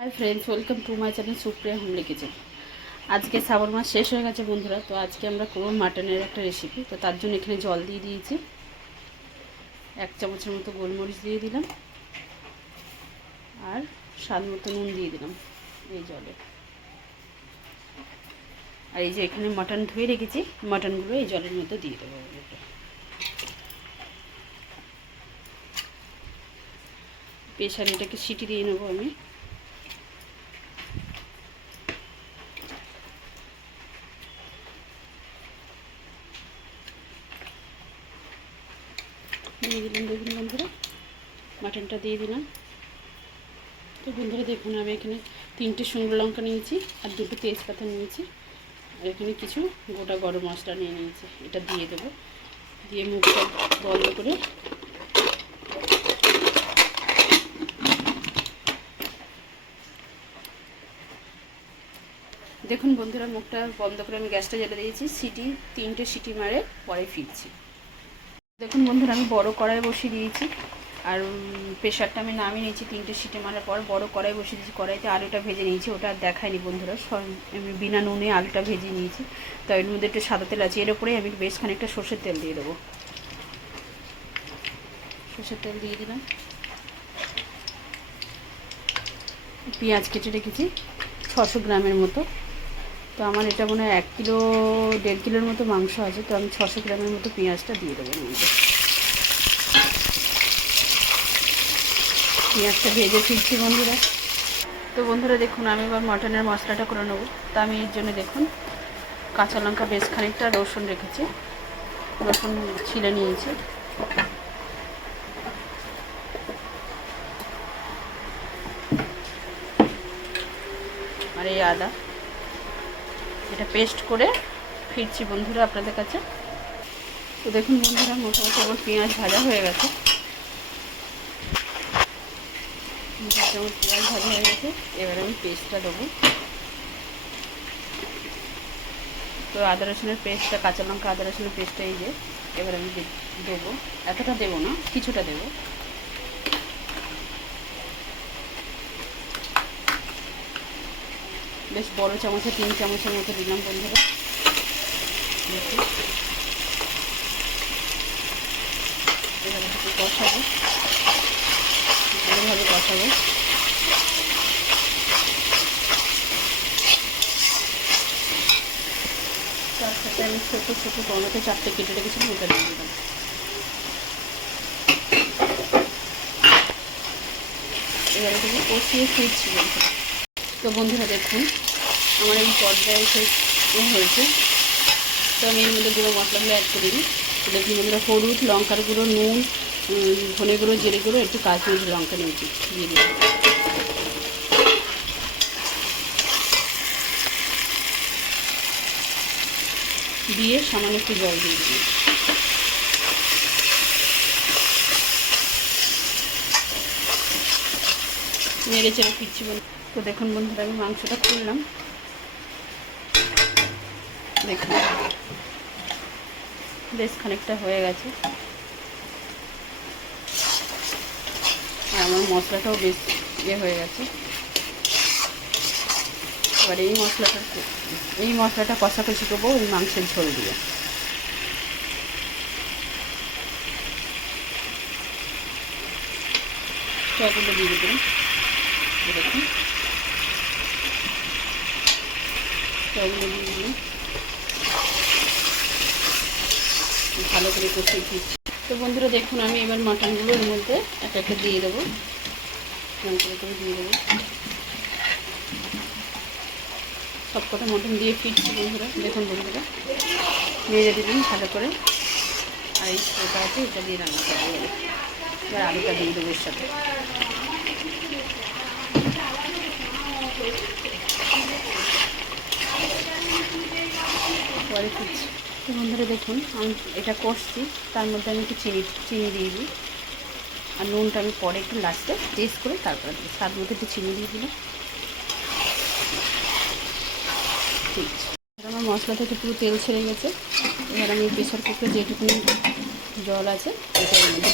Hi friends, welcome to my channel Supriya homely kitchen. আজকে শ্রাবণ মাস শেষ হয়ে গেছে বন্ধুরা, তো আজকে আমরা করবো মাটনের একটা রেসিপি। তো তার জন্য এখানে জল দিয়ে দিয়েছি, 1 চামচের মতো গোলমরিচ দিয়ে দিলাম, আর স্বাদ মতো নুন দিয়ে দিলাম এই জলে। আর এই যে এখানে মাটন ধুয়ে রেখেছি, মাটনগুলো এই জলের মধ্যে দিয়ে দেবো। প্রেশারে এটাকে সিটি দিয়ে নেবো আমি। দিয়ে দিলাম, দেখুন বন্ধুরা, মাটনটা দিয়ে দিলাম। তো বন্ধুরা দেখুন, আমি এখানে 3টে শুকনো লঙ্কা নিয়েছি আর 2টো তেজপাতা নিয়েছি, আর এখানে কিছু গোটা গরম মশলা নিয়ে নিয়েছি। এটা দিয়ে দেবো, দিয়ে মুখটা বন্ধ করে দেখুন বন্ধুরা, মুখটা বন্ধ করে আমি গ্যাসটা জ্বেলে দিয়েছি। 3টে সিটি মারে পরে ফিরছি। দেখুন বন্ধুরা, আমি বড় কড়াই বসিয়ে দিয়েছি, আর প্রেশারটা আমি নামিয়ে নিয়েছি। 3টে সিটি মারার পর বড় কড়াই বসিয়ে দিয়েছি। কড়াইতে আলুটা ভেজে নিয়েছি, ওটা আর দেখাইনি বন্ধুরা, আমি বিনা নুনে আলুটা ভেজে নিয়েছি। তো এর মধ্যে একটু সাদা তেল আছে, এর উপরে আমি বেশ খানিকটা সর্ষের তেল দিয়ে দেবো। সর্ষের তেল দিয়ে দিলাম। পেঁয়াজ কেটে রেখেছি 600 গ্রামের মতো। তো আমার এটা মনে হয় 1 কিলো 1.5 কিলোর মতো মাংস আছে, তো আমি 600 গ্রামের মতো পেঁয়াজটা দিয়ে দেবো এর মধ্যে। পেঁয়াজটা ভেজে ফিরছি বন্ধুরা। তো বন্ধুরা দেখুন, আমি এবার মটনের মশলাটা করে নেবো। তা আমি এর জন্য দেখুন, কাঁচা লঙ্কা বেশ খানিকটা, রসুন রেখেছি, রসুন ছিলে নিয়েছি, আর এই আদা, এটা পেস্ট করে ফিরছি বন্ধুরা আপনাদের কাছে। তো দেখুন বন্ধুরা, মোটামুটি আমার পেঁয়াজ ভাজা হয়ে গেছে। পেঁয়াজ ভাজা হয়ে গেছে, এবার আমি পেস্টটা দেবো। তো আদা রসুনের পেস্টটা, কাঁচা লঙ্কা আদা রসুনের পেস্টটা এই যে এবার আমি দেবো। এতটা দেবো না, কিছুটা দেবো। বেশ বড় চামচে 3 চামচের মতো দিলাম বন্ধুরা। দেখুন, এবার একটু কষাবো, ভালোভাবে কষাবো। তার সাথে আমি ছোটো ছোটো টমেটো 4টে কেটে রেখেছিলাম, ওটা দিয়ে দিলাম। এবারে থেকে কষিয়ে ফিরছি বন্ধুরা। তো বন্ধুরা দেখুন, আমার এই পর্যায়ে এসে হয়েছে। তো আমি এর মধ্যে গুঁড়ো মশলাগুলো অ্যাড করে দিই। তো দেখুন বন্ধুরা, হলুদ, লঙ্কার গুঁড়ো, নুন, ধনে গুঁড়ো, জিরে গুঁড়ো, একটু কাশ্মীরি লঙ্কা নিয়েছি, দিয়ে দিই। দিয়ে সামান্য একটু জল দিয়ে দিই। নেড়ে চেড়ে ফিরছি বন্ধু। তো দেখুন বন্ধুরা, আমি মাংসটা খুললাম, দেখুন বেশ খানিকটা হয়ে গেছে, আর আমার মশলাটাও বেশ হয়ে গেছে। এবার এই মশলাটা কষাকষি করবো ওই মাংসের ঝোল দিয়ে। টমেটো দিয়ে দিলাম, দেখুন টমেটো দিয়ে দিলাম, ভালো করে কষিয়ে দিচ্ছি। তো বন্ধুরা দেখুন, আমি এবার মাটনগুলো এর মধ্যে একটা একটা দিয়ে দেবো, করে দিয়ে দেবো। সব কটা মটন দিয়ে ফিরছি বন্ধুরা। দেখুন বন্ধুরা, নেড়ে দিলাম ভালো করে, আর এই ওটা আছে, এটা দিয়ে রান্না করবো। এবার আলুটা দিয়ে দেবো এর সাথে। পরে ফিরছি। তো বন্ধুরা দেখুন, আমি এটা কষছি, তার মধ্যে আমি একটু চিনি দিয়ে দিই, আর নুনটা আমি পরে একটু লাস্টে টেস্ট করে তারপরে দিই। স্বাদ মতো একটু চিনি দিয়ে দিলাম। ঠিক আছে, আমার মশলা থেকে পুরো তেল ছেড়ে গেছে। এবার আমি প্রেশার কুকারে যেটুকু জল আছে এটা এর মধ্যে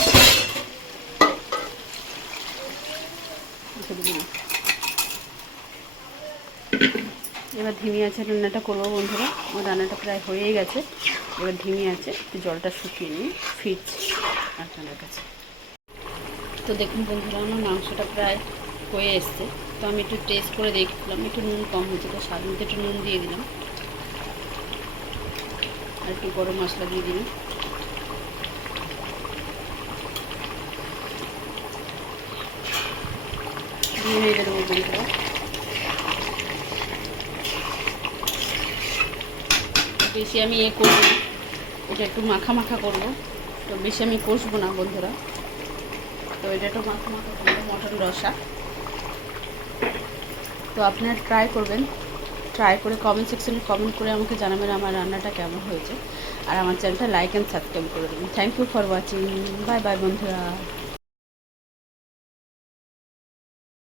দিলাম। এবার ধিমি আছে রান্নাটা করবো বন্ধুরা। আমার রান্নাটা প্রায় হয়েই গেছে, এবার ধিমি আছে, একটু জলটা শুকিয়ে নিয়ে ফিরছি আপনাদের কাছে। তো দেখুন বন্ধুরা, আমার মাংসটা প্রায় হয়ে এসছে। তো আমি একটু টেস্ট করে দেখলাম, একটু নুন কম হয়েছে, তো স্বাদ মতো একটু নুন দিয়ে দিলাম, আর একটু গরম মশলা দিয়ে দিলাম। দিয়ে নেড়ে দেবো বন্ধুরা। বেশি আমি করবো না, এটা একটু মাখা মাখা করবো, তো বেশি আমি কষবো না বন্ধুরা। তো এটা একটু মাখা মাখা করবো, মটন রসা। তো আপনারা ট্রাই করবেন, ট্রাই করে কমেন্ট সেকশনে কমেন্ট করে আমাকে জানাবেন আমার রান্নাটা কেমন হয়েছে। আর আমার চ্যানেলটা লাইক অ্যান্ড সাবস্ক্রাইব করে দেবেন। Thank you for watching. Bye bye বন্ধুরা।